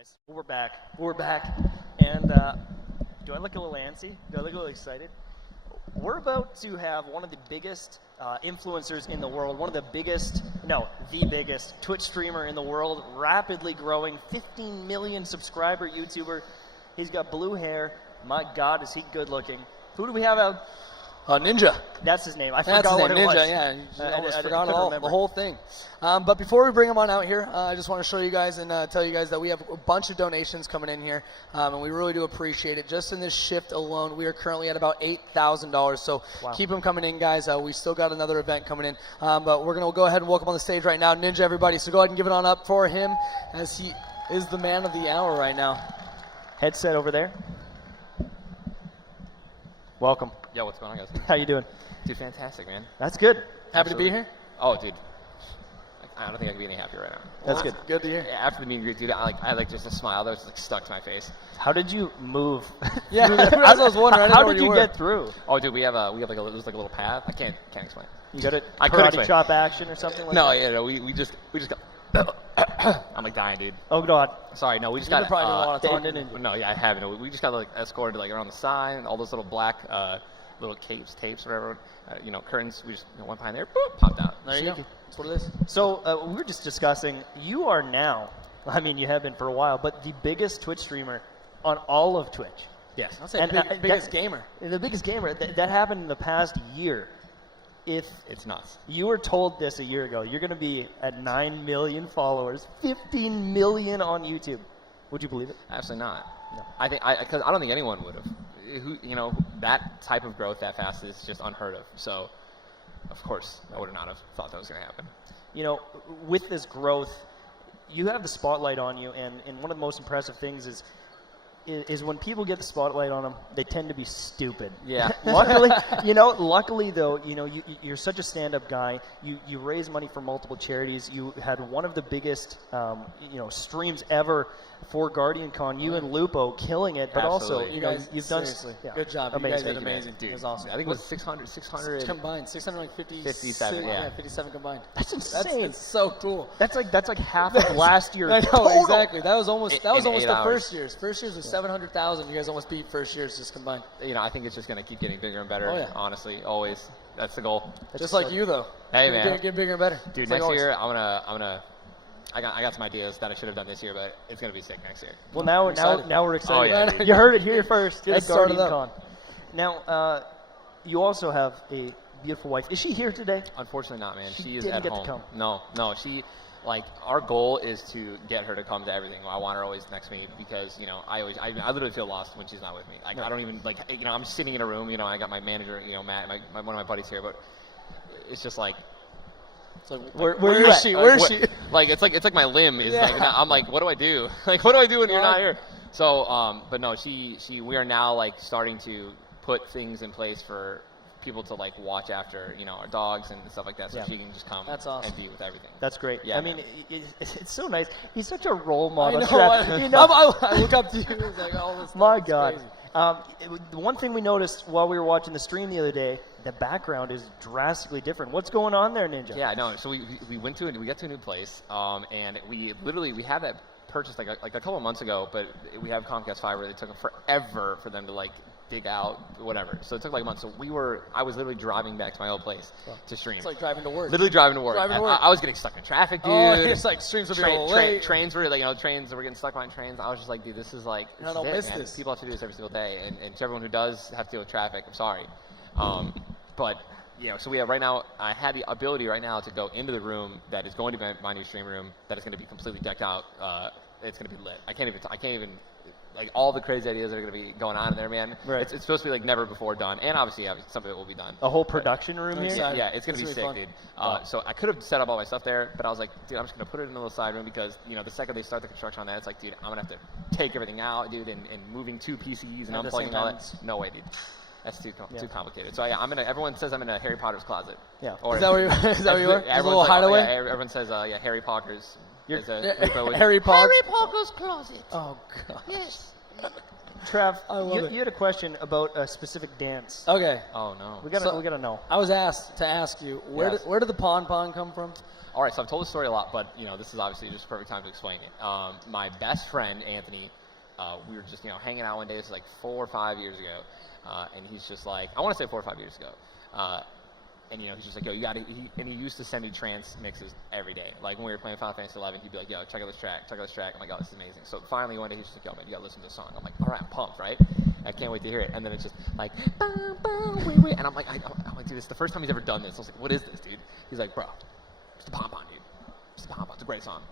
guys, we're back. We're back. And do I look a little antsy? Do I look a little excited? We're about to have one of the biggest influencers in the world, the biggest Twitch streamer in the world, rapidly growing, 15 million subscriber YouTuber. He's got blue hair. My God, is he good looking. Who do we have out? Ninja. That's his name. I That's forgot what his it name, was. Ninja, yeah. You almost forgot the whole thing. But before we bring him on out here, I just want to show you guys and tell you guys that we have a bunch of donations coming in here, and we really do appreciate it. Just in this shift alone, we are currently at about $8,000, so keep them coming in, guys. We still got another event coming in, but we're going to go ahead and welcome on the stage right now Ninja, everybody. So go ahead and give it on up for him, as he is the man of the hour right now. Headset over there. Welcome. Yo, what's going on, guys? How you doing? Dude, fantastic, man. That's good. Happy to be here? Oh, dude. I don't think I can be any happier right now. That's good. Good to hear. After the meet and greet, dude, I like just a smile that was like stuck to my face. How did you move? Yeah, that's what I was wondering. I didn't How know where did you were. get through? Oh, dude, we have like a little path. I can't explain. You got a I could karate explain. chop action or something like No, that? yeah, no, we just got. I'm like dying, dude. Oh God. Sorry, no, we just You got. probably don't want to talk Didn't you? No, yeah, I haven't. We just got like escorted like around the side, and all those little black little tapes, whatever. Curtains. We just went behind there, boop, popped out. There you go. That's what it is. So we were just discussing, you are now, I mean you have been for a while, but the biggest Twitch streamer on all of Twitch. Yes. I'll say biggest gamer. The biggest gamer. That happened in the past year. If It's nuts. you were told this a year ago, you're going to be at 9 million followers, 15 million on YouTube, would you believe it? Absolutely not. No. Because I don't think anyone would have. That type of growth that fast is just unheard of. So, of course, I would not have thought that was going to happen. With this growth, you have the spotlight on you, and one of the most impressive things is when people get the spotlight on them, they tend to be stupid. Yeah. Luckily though, you're such a stand-up guy. You raise money for multiple charities. You had one of the biggest, streams ever for GuardianCon. You and Lupo killing it, but Absolutely. also, You guys, you've done good job. Amazing. You guys did amazing. Dude, It was awesome. I think it was 600 combined. 657. yeah. 57 combined. That's insane. That's so cool. That's like half of last year. I know, total. exactly. That was almost In the 8 hours. first year's. First year's was 700,000. You guys almost beat first year's just combined. I think it's just going to keep getting bigger and better. Oh, yeah. Honestly, always. That's the goal. Just like you though. Hey, man. Get bigger and better. Dude, It's like next always. year I got some ideas that I should have done this year, but it's going to be sick next year. Well, now excited. we're excited. Oh, yeah, dude. You heard it here first at Just started up. GuardianCon. Now, you also have a beautiful wife. Is she here today? Unfortunately not, man. She is didn't at get to home. come. No, she, our goal is to get her to come to everything. I want her always next to me because, I literally feel lost when she's not with me. I don't even, I'm sitting in a room, I got my manager, Matt, one of my buddies here, but it's just like, So Where is she? Where is she? It's like my limb is I'm like, what do I do? What do I do when you're not here? So, but no, we are now starting to put things in place for people to watch after, our dogs and stuff like that, so she can just come That's awesome. and be with everything. That's great. Yeah, I mean, man. it's so nice. He's such a role model. I know. I look up to you. It's like all this stuff. My It's God. crazy. The one thing we noticed while we were watching the stream the other day, the background is drastically different. What's going on there, Ninja? Yeah, no. So we got to a new place, and we had that purchased like a couple of months ago, but we have Comcast Fiber. It took forever for them to dig out whatever. So it took a month. So I was literally driving back to my old place to stream. It's like driving to work. Literally driving to work. Driving to work. I was getting stuck in traffic, dude. Oh, it's like streams would be all late. Trains were trains were getting stuck behind trains. I was just like, dude, this is I don't miss man. this. People have to do this every single day, and to everyone who does have to deal with traffic, I'm sorry. But so we have right now. I have the ability right now to go into the room that is going to be my new stream room. That is going to be completely decked out. It's going to be lit. I can't even. All the crazy ideas that are going to be going on in there, man. Right. It's supposed to be never before done, and obviously some of it will be done. A whole production room here? Excited. Yeah, it's going to be sick, dude. So I could have set up all my stuff there, but I was like, dude, I'm just going to put it in a little side room because, the second they start the construction on that, it's like, dude, I'm going to have to take everything out, dude, and moving 2 PCs and unplugging all that. No way, dude. That's too complicated. So everyone says I'm in a Harry Potter's closet. Yeah. Or Is that where you are? Yeah, A little hideaway? Yeah, everyone says, Harry Potter's. Harry Potter. Harry Potter's closet. Oh, God. Yes. Trav, I love it. you had a question about a specific dance. Okay. Oh, no. We gotta know. I was asked to ask you, where Yes. did the pon come from? All right, so I've told this story a lot, but this is obviously just a perfect time to explain it. My best friend Anthony, we were just hanging out one day. This was like 4 or 5 years ago, and he's just like, I want to say 4 or 5 years ago, and he's just like, yo, you got to. And he used to send me trance mixes every day. Like when we were playing Final Fantasy 11, he'd be like, yo, check out this track, check out this track. I'm like, oh, this is amazing. So finally one day he's just like, yo, man, you got to listen to the song. I'm like, all right, I'm pumped, right? I can't wait to hear it. And then it's just like, boom, boom, wee, wee. And I'm like, I'm like, dude, this is the first time he's ever done this. I was like, what is this, dude? He's like, bro, it's the pom-pom, dude. It's the pom-pom. It's a great song.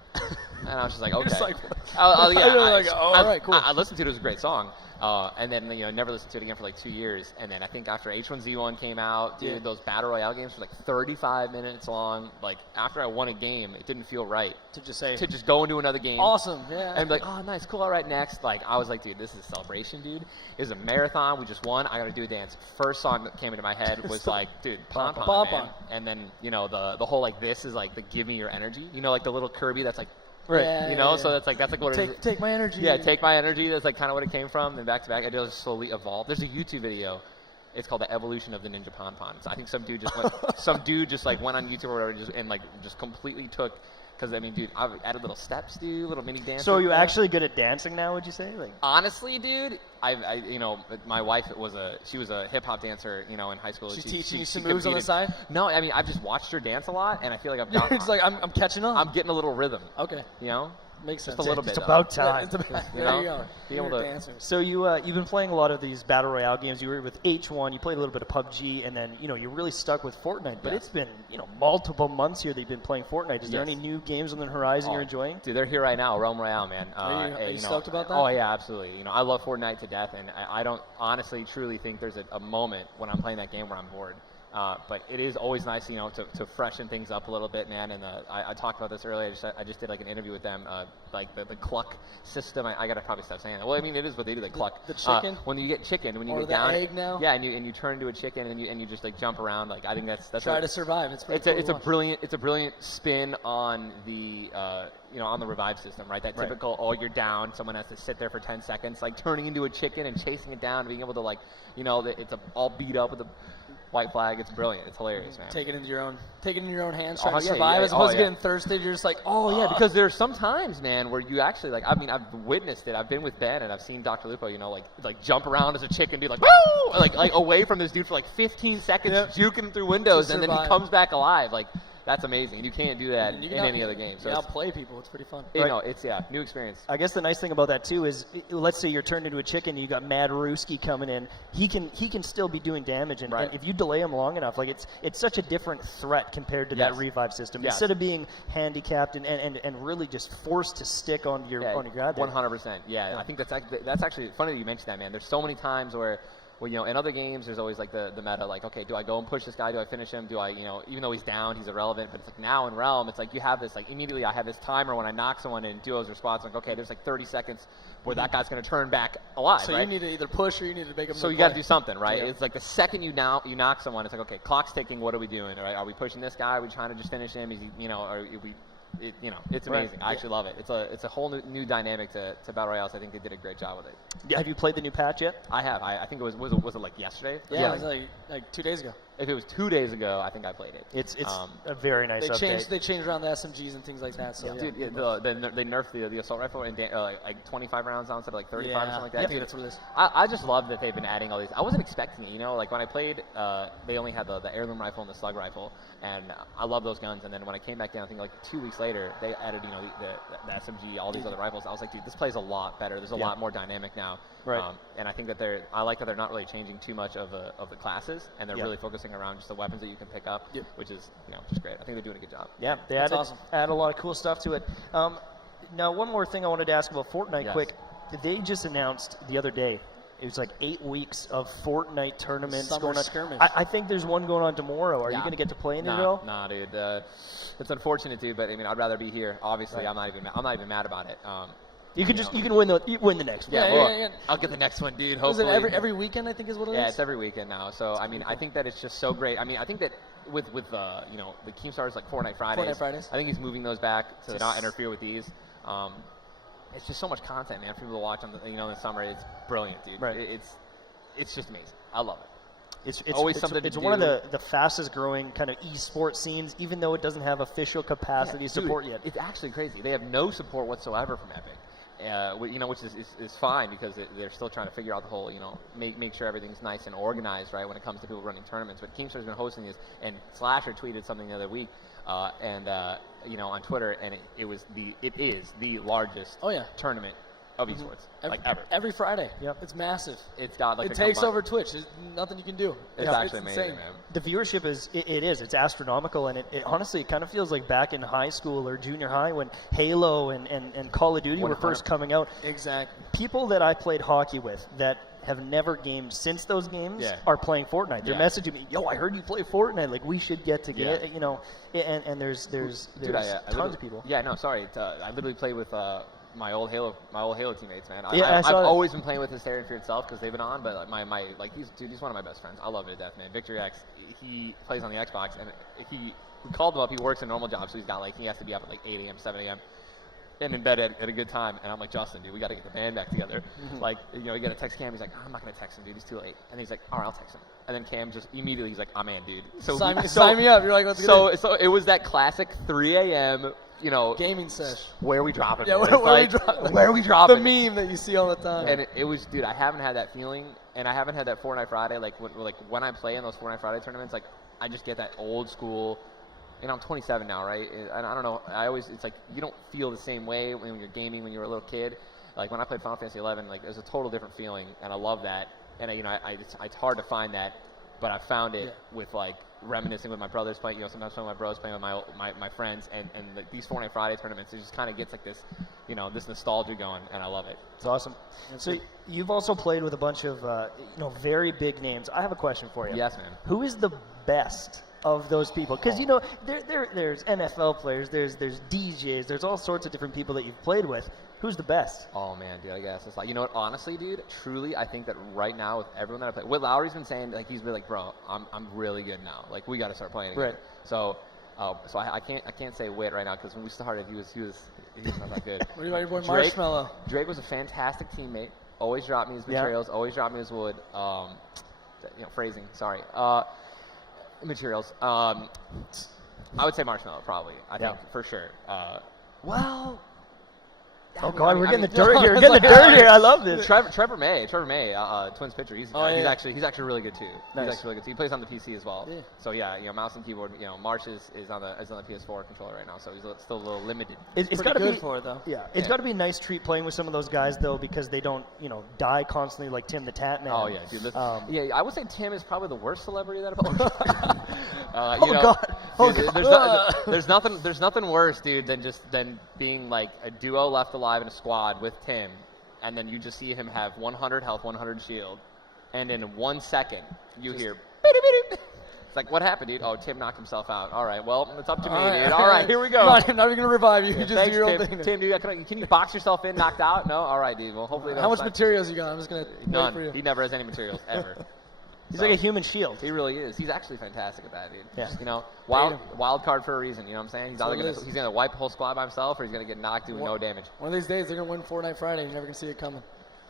And I was just like, okay. Just like, all right, cool. I listened to it. It was a great song. And then, never listened to it again for like 2 years. And then I think after H1Z1 came out, dude, those Battle Royale games were like 35 minutes long. Like, after I won a game, it didn't feel right. To just go into another game. Awesome, yeah. And be like, oh, nice, cool, all right, next. Like, I was like, dude, this is a celebration, dude. This is a marathon. We just won. I got to do a dance. First song that came into my head was like, dude, pom-pom, man. And then, the whole, like, this is like the give me your energy. Like the little Kirby that's like, right. Yeah, so that's like what it is. Take my energy. Yeah, take my energy. That's like kind of what it came from. Then back to back, it just slowly evolved. There's a YouTube video. It's called The Evolution of the Ninja Pom-Pom. So I think some dude just went on YouTube or whatever and just completely took. Because, I mean, dude, I've added little steps, dude, little mini dances. So are you actually good at dancing now, would you say? Like, honestly, dude, my wife was a hip-hop dancer, in high school. She's teaching you some moves on the side? No, I mean, I've just watched her dance a lot, and I feel like I've gotten... It's like, I'm catching on. I'm getting a little rhythm. Okay. Makes sense. Just a little bit. It's about time. There you go. Be able to. So you've been playing a lot of these battle royale games. You were with H1. You played a little bit of PUBG, and then you're really stuck with Fortnite. But it's been multiple months here that you've been playing Fortnite. Is there any new games on the horizon you're enjoying? Dude, they're here right now. Realm Royale, man. Are you stoked about that? Oh yeah, absolutely. I love Fortnite to death, and I don't honestly, truly think there's a moment when I'm playing that game where I'm bored. But it is always nice, to freshen things up a little bit, man. And I talked about this earlier. I just did like an interview with them, like the cluck system. I gotta probably stop saying that. Well, I mean, it is what they do, like cluck. The chicken. When you get chicken, when you or get the down, egg now. Yeah, and you turn into a chicken, and you just like jump around. Like I think that's try to survive. It's a brilliant spin on the on the revive system, right? That typical you're down, someone has to sit there for 10 seconds, like turning into a chicken and chasing it down, and being able to it's all beat up with a white flag. It's brilliant. It's hilarious, man. Take it into your own hands, trying to survive as opposed to getting thirsty. You're just like, because there's some times, man, where you actually I've witnessed it. I've been with Ben and I've seen Dr. Lupo, like jump around as a chicken, dude, like woo, like away from this dude for like 15 seconds, juking through windows, and then he comes back alive. Like that's amazing. You can't do that in any other game. So outplay people. It's pretty fun. It's new experience. I guess the nice thing about that too is, let's say you're turned into a chicken, and you got Mad Ruski coming in. He can still be doing damage, and if you delay him long enough, like it's such a different threat compared to that revive system. Instead of being handicapped and really just forced to stick on your guy. 100%. Yeah, I think that's actually funny that you mentioned that, man. There's so many times where. Well, in other games, there's always like the meta, like, okay, do I go and push this guy? Do I finish him? Do I, even though he's down, he's irrelevant. But it's like now in Realm, it's like you have this, like immediately I have this timer when I knock someone in Duo's response, like, okay, there's like 30 seconds where that guy's going to turn back alive. So you need to either push or you need to make him. So you got to do something, right? Yeah. It's like the second you knock someone, it's like, okay, clock's ticking. What are we doing? Right? Are we pushing this guy? Are we trying to just finish him? Is he, are we? It's amazing. I actually love it. It's a whole new dynamic to Battle Royale. So I think they did a great job with it. Yeah, have you played the new patch yet? I have. I think it was it like yesterday? Yeah, it was like 2 days ago. If it was 2 days ago, I think I played it. It's a very nice update. They changed around the SMGs and things like that. So dude, they nerfed the assault rifle and like 25 rounds on instead of like 35 or something like that. Yeah, dude, that's what it is. I just love that they've been adding all these. I wasn't expecting it. Like when I played, they only had the heirloom rifle and the slug rifle, and I love those guns. And then when I came back down, I think like 2 weeks later, they added the SMG, all these other rifles. I was like, dude, this plays a lot better. There's a lot more dynamic now. Right. And I think that I like that they're not really changing too much of the classes, and they're really focusing around just the weapons that you can pick up, which is just great. I think they're doing a good job. Yeah, they add a lot of cool stuff to it. Now, one more thing I wanted to ask about Fortnite quick. They just announced the other day, it was like 8 weeks of Fortnite tournaments going on. Skirmish. I think there's one going on tomorrow. Are you going to get to play in it at all? Nah, dude. It's unfortunate, dude, but I mean, I'd rather be here. Obviously, I'm not even mad about it. You can win the next one. Yeah. I'll get the next one, dude. Hopefully. Is it every weekend? I think is what it is. Yeah, it's every weekend now. So I mean, I think that it's just so great. I mean, I think that with the Keemstar's like Fortnite Fridays. I think he's moving those back to not interfere with these. It's just so much content, man, for people to watch on the in the summer. It's brilliant, dude. Right. It's just amazing. I love it. It's always something to It's do. one of the fastest growing kind of esports scenes, even though it doesn't have official capacity support yet. It's actually crazy. They have no support whatsoever from Epic. Which is fine because they're still trying to figure out the whole, make sure everything's nice and organized, right, when it comes to people running tournaments. But Keemstar's been hosting these, and Slasher tweeted something the other week, on Twitter, and it is the largest tournament of esports, ever. Every Friday. Yep. It's massive. It's got it takes over Twitch. There's nothing you can do. It's actually amazing, insane. man. The viewership it's astronomical, and it honestly kind of feels like back in high school or junior high when Halo and Call of Duty were first coming out. Exactly. People that I played hockey with that have never gamed since those games are playing Fortnite. They're messaging me, "Yo, I heard you play Fortnite. Like, we should get together." And there's Dude, tons of people. Yeah, no, sorry. I literally played with my old Halo teammates, man. I've always been playing with Hysteria and Fear itself because they've been on, but he's one of my best friends. I love him to death, man. Victory X, he plays on the Xbox, and we called him up. He works a normal job, so he has to be up at 8 a.m., 7 a.m. and in bed at a good time. And I'm like, Justin, dude, we got to get the band back together. You got to text Cam. He's like, I'm not going to text him, dude. He's too late. And he's like, all right, I'll text him. And then Cam just immediately, he's like, I'm in, dude. So sign me up. You're like, let's get in. So it was that classic 3 a.m., gaming sesh. Where are we dropping? Yeah, where are we dropping? The meme that you see all the time. And it was, dude, I haven't had that feeling, and I haven't had that Fortnite Friday. When I play in those Fortnite Friday tournaments, I just get that old school. I'm 27 now, right? And I don't know. It's like you don't feel the same way when you're gaming when you were a little kid. Like when I played Final Fantasy 11, there's a total different feeling, and I love that. And it's hard to find that, but I found it with reminiscing with my brothers playing, sometimes playing with my bros, playing with my friends, and these Fortnite Friday tournaments, it just kind of gets this, this nostalgia going, and I love it. It's awesome. So you've also played with a bunch of, very big names. I have a question for you. Yes, man. Who is the best of those people? Because, there's NFL players, there's DJs, there's all sorts of different people that you've played with. Who's the best? Oh, man, dude, I guess. It's what, honestly, dude, truly, I think that right now with everyone that I play, what Lowry's been saying, he's been like, bro, I'm really good now. We got to start playing again. Right. So I can't say Wit right now because when we started, he was not that good. What about your boy Marshmallow? Drake was a fantastic teammate. Always dropped me his materials. Always dropped me his wood. Phrasing. Sorry. Materials. I would say Marshmallow probably. I think for sure. Well. Oh God, we're getting the dirt here. We're getting the dirt here. I love this. Trevor May, Twins pitcher. He's actually really good too. Nice. He's actually really good too. He plays on the PC as well. Yeah. So mouse and keyboard. Marsh is on the PS4 controller right now, so he's still a little limited. It's got to be for it though. Yeah, it's got to be a nice treat playing with some of those guys though, because they don't die constantly like Tim the Tat Man. Oh yeah, dude. I would say Tim is probably the worst celebrity that I've God. There's nothing worse, dude, than being like a duo left alive in a squad with Tim, and then you just see him have 100 health, 100 shield, and in 1 second you hear it's like, what happened, dude? Oh, Tim knocked himself out. All right, well, it's up to me, dude. All right, here we go. I'm not even gonna revive you. Just thanks, do your own thing. Tim, dude, can you box yourself in, knocked out? No, all right, dude. Well, hopefully. How much materials you got? I'm just gonna none. wait for you. He never has any materials ever. He's like a human shield. He really is. He's actually fantastic at that, dude. Yeah. Wild card for a reason. You know what I'm saying? He's gonna wipe the whole squad by himself, or he's gonna get knocked doing no damage. One of these days, they're gonna win Fortnite Friday. You're never gonna see it coming.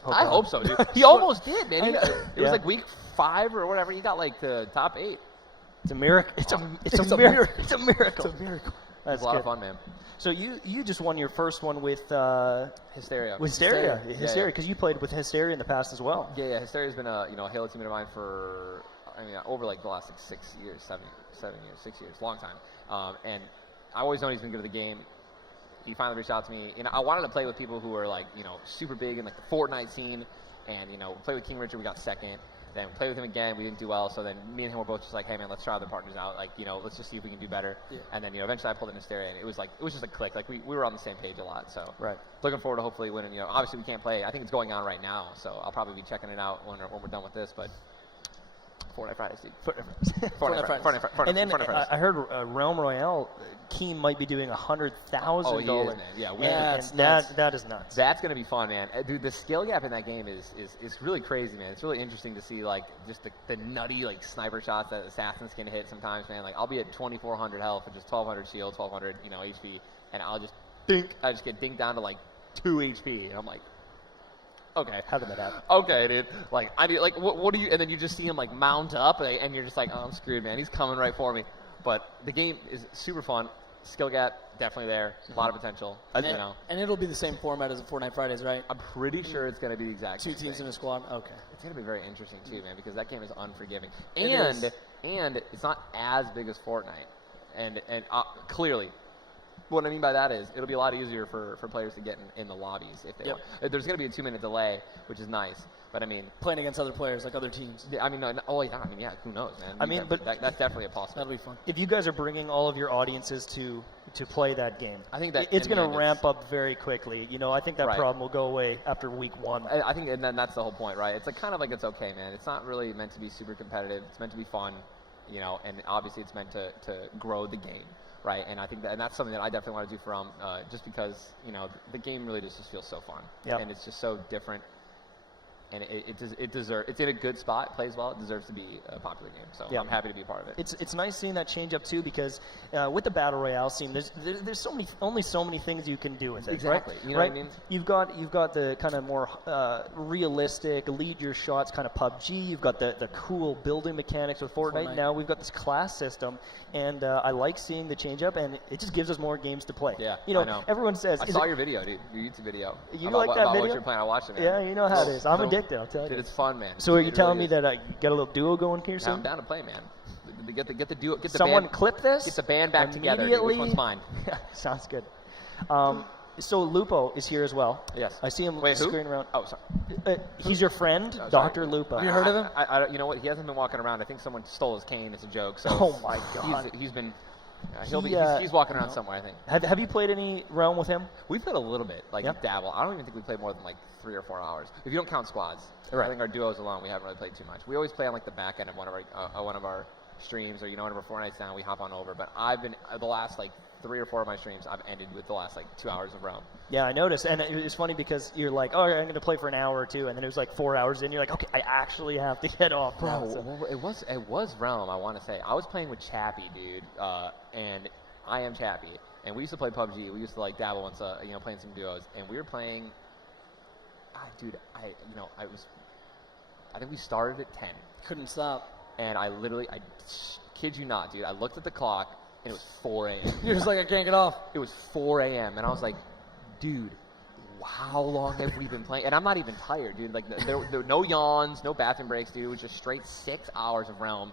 I hope so, dude. He almost did, man. It was like week 5 or whatever. He got the top 8. It's a miracle. It's a miracle. It's a miracle. It's a miracle. That's a lot of fun, man. So you just won your first one with Hysteria. With Hysteria, because you played with Hysteria in the past as well. Yeah. Hysteria's been a Halo teammate of mine for over the last 6 years, 7 years, 6 years, long time. And I always known he's been good at the game. He finally reached out to me. I wanted to play with people who were super big in the Fortnite scene, and play with King Richard. We got second. Then we played with him again. We didn't do well. So then me and him were both just like, hey man, let's try other partners out. Let's just see if we can do better. Yeah. And then eventually I pulled in Hysteria, and it was just a click. We were on the same page a lot. So looking forward to hopefully winning. Obviously we can't play. I think it's going on right now, so I'll probably be checking it out when we're done with this. But Fortnite Fridays, dude. Fortnite Fridays. And then I heard Realm Royale, Keem might be doing $100,000. Oh, he is, man. Yeah, that is nuts. That's gonna be fun, man. Dude, the skill gap in that game is really crazy, man. It's really interesting to see just the nutty sniper shots that assassins can hit sometimes, man. I'll be at 2,400 health and just 1,200 shield, 1,200 HP, and I just get dinked down to 2 HP, and I'm like, Okay. How did that happen? Okay, dude. Like, what do you, and then you just see him, like, mount up, and you're just like, oh, I'm screwed, man. He's coming right for me. But the game is super fun. Skill gap, definitely there. A lot of potential. And it'll be the same format as the Fortnite Fridays, right? I'm pretty sure it's going to be the exact Two same teams thing. in a squad? Okay. It's going to be very interesting, too, man, because that game is unforgiving. It And is. and it's not as big as Fortnite. And clearly, what I mean by that is it'll be a lot easier for players to get in the lobbies if they want. There's going to be a 2-minute delay, which is nice. But I mean, playing against other players, like other teams. Yeah, I mean, who knows, man? I mean, but that's definitely a possibility. That'll be fun. If you guys are bringing all of your audiences to play that game, I think that it's in the going to end ramp up very quickly. You know, I think that Right. problem will go away after week 1. I think, and then that's the whole point, right? It's like kind of like it's okay, man. It's not really meant to be super competitive. It's meant to be fun, you know, and obviously it's meant to grow the game, right? And I think and that's something that I definitely want to do from just because, you know, the game really just feels so fun. Yep. And it's just so different. And it deserves. It's in a good spot. Plays well. It deserves to be a popular game. So Yeah. I'm happy to be a part of it. It's nice seeing that change up too, because with the battle royale scene, there's only so many things you can do with it. Exactly. Right? You know right? what I mean? You've got the kind of more realistic lead your shots kind of PUBG. You've got the cool building mechanics with Fortnite. Now we've got this class system, and I like seeing the change up, and it just gives us more games to play. Yeah, you know, I know. Everyone says I saw your video, dude. Your YouTube video. You about like that about video? what you're playing. I watched it, man. Yeah, you know how it is. I'm So- addicted. I'll tell you. Dude, it's fun, man. So are you It telling really me is. that you got a little duo going here soon? I'm down to play, man. Get the duo. Get the Someone band, clip this. Get the band back together. Dude. Which one's mine? Sounds good. So Lupo is here as well. Yes. I see him Wait, who? scurrying around. Oh, sorry. He's your friend, sorry. Dr. Lupo. Have you heard of him? You know what? He hasn't been walking around. I think someone stole his cane as a joke. So Oh my God. He's been. He, he's walking around somewhere, I think. Have you played any Realm with him? We played a little bit, like Yep. dabble. I don't even think we played more than like 3 or 4 hours. If you don't count squads. Right. I think our duos alone, we haven't really played too much. We always play on like the back end of one of our streams, or one of our 4 nights down, we hop on over. But I've been the last like 3 or 4 of my streams, I've ended with the last like 2 hours of Realm. Yeah, I noticed, and it's funny because you're like, oh, I'm going to play for an hour or two, and then it was like 4 hours in. You're like, okay, I actually have to get off now. Bro, So- well, it was Realm. I want to say I was playing with Chappie, dude, and I am Chappie, and we used to play PUBG. We used to like dabble once, playing some duos, and we were playing. Dude, I think we started at 10. Couldn't stop. And I kid you not, dude, I looked at the clock, and it was 4 a.m. You're just like, I can't get off. It was 4 a.m., and I was like, dude, how long have we been playing? And I'm not even tired, dude. Like, there were no yawns, no bathroom breaks, dude. It was just straight 6 hours of Realm,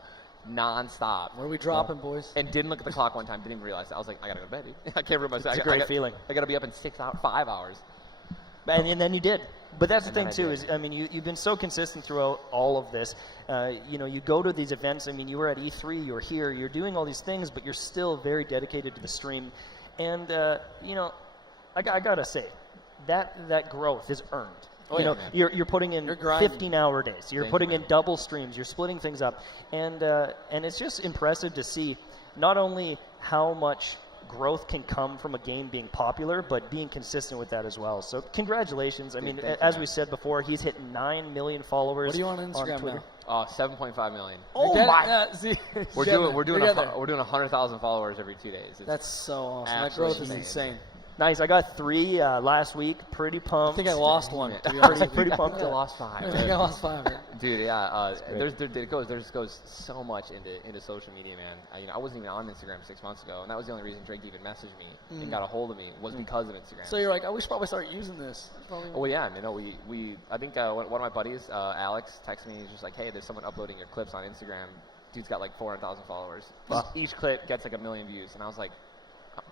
non-stop. Where are we dropping, boys? And didn't look at the clock one time, didn't even realize that. I was like, I gotta go to bed, dude. I can't remember myself. It's a great feeling. I gotta be up in 5 hours. And then you did. But that's the And thing, then I too, did. is, I mean, you've been so consistent throughout all of this. You go to these events. I mean, you were at E3, you were here, you're doing all these things, but you're still very dedicated to the stream. And, I got to say, that growth is earned. Oh, yeah, man. You're putting in You're grinding. 15-hour days. You're Thank putting you, in man. double streams. You're splitting things up. And it's just impressive to see not only how much growth can come from a game being popular, but being consistent with that as well. So congratulations. I mean, thank you, as man. we said before, he's hit 9 million followers. What are you on Instagram Twitter. now? 7.5 million. Oh You're my! getting- We're you're doing getting there. 100,000 followers every 2 days. It's That's so awesome. That absolutely growth is insane. insane. Nice. I got 3 last week. Pretty I pumped. think I lost one. To be I honest was with pretty you. pumped. I lost 5. I think I lost 5. Dude, yeah, great. it goes so much into social media, man. I wasn't even on Instagram 6 months ago, and that was the only reason Drake even messaged me and got a hold of me was because of Instagram. So you're like, we should probably start using this. Oh yeah, I think one of my buddies, Alex, texted me. He's just like, hey, there's someone uploading your clips on Instagram. Dude's got like 400,000 followers. Wow. Each clip gets like 1 million views, and I was like,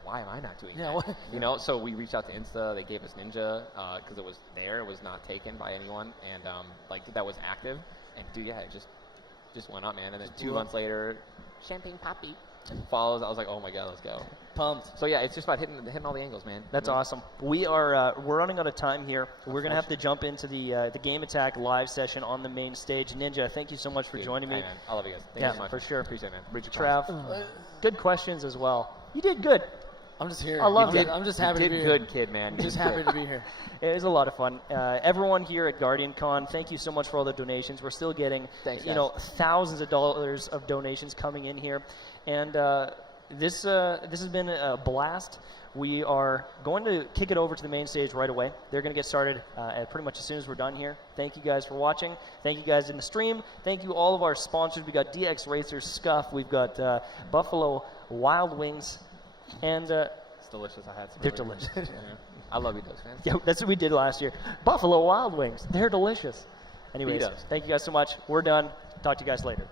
why am I not doing Yeah, that? what- So we reached out to Insta. They gave us Ninja because it was there. It was not taken by anyone, and that was active. And dude, yeah, it just went up, man. And then 2 blew up. months later, Champagne Poppy follows. I was like, oh my god, let's go. Pumped. So yeah, it's just about hitting all the angles, man. That's awesome. We're running out of time here. We're gonna have to jump into the Game Attack live session on the main stage. Ninja, thank you so much for Dude, joining me. hey, man, I love you guys. Thank Yeah, you so much. for sure. Appreciate it, man. Bridge Trav, good questions as well. You did good. I'm just here. I loved it. I'm just You happy to did be here. good, kid, man. I'm just happy to be here. It was a lot of fun. Everyone here at GuardianCon, thank you so much for all the donations. We're still getting, Thanks, thousands of dollars of donations coming in here, and this has been a blast. we are going to kick it over to the main stage right away. They're going to get started pretty much as soon as we're done here. Thank you guys for watching. Thank you guys in the stream. Thank you all of our sponsors. We got DX Racers, Scuff. We've got Buffalo Wild Wings, and it's delicious. I had some. They're delicious. Yeah. I love you, those fans. Yeah, that's what we did last year. Buffalo Wild Wings. They're delicious. Anyways, Beat us. thank you guys so much. We're done. Talk to you guys later.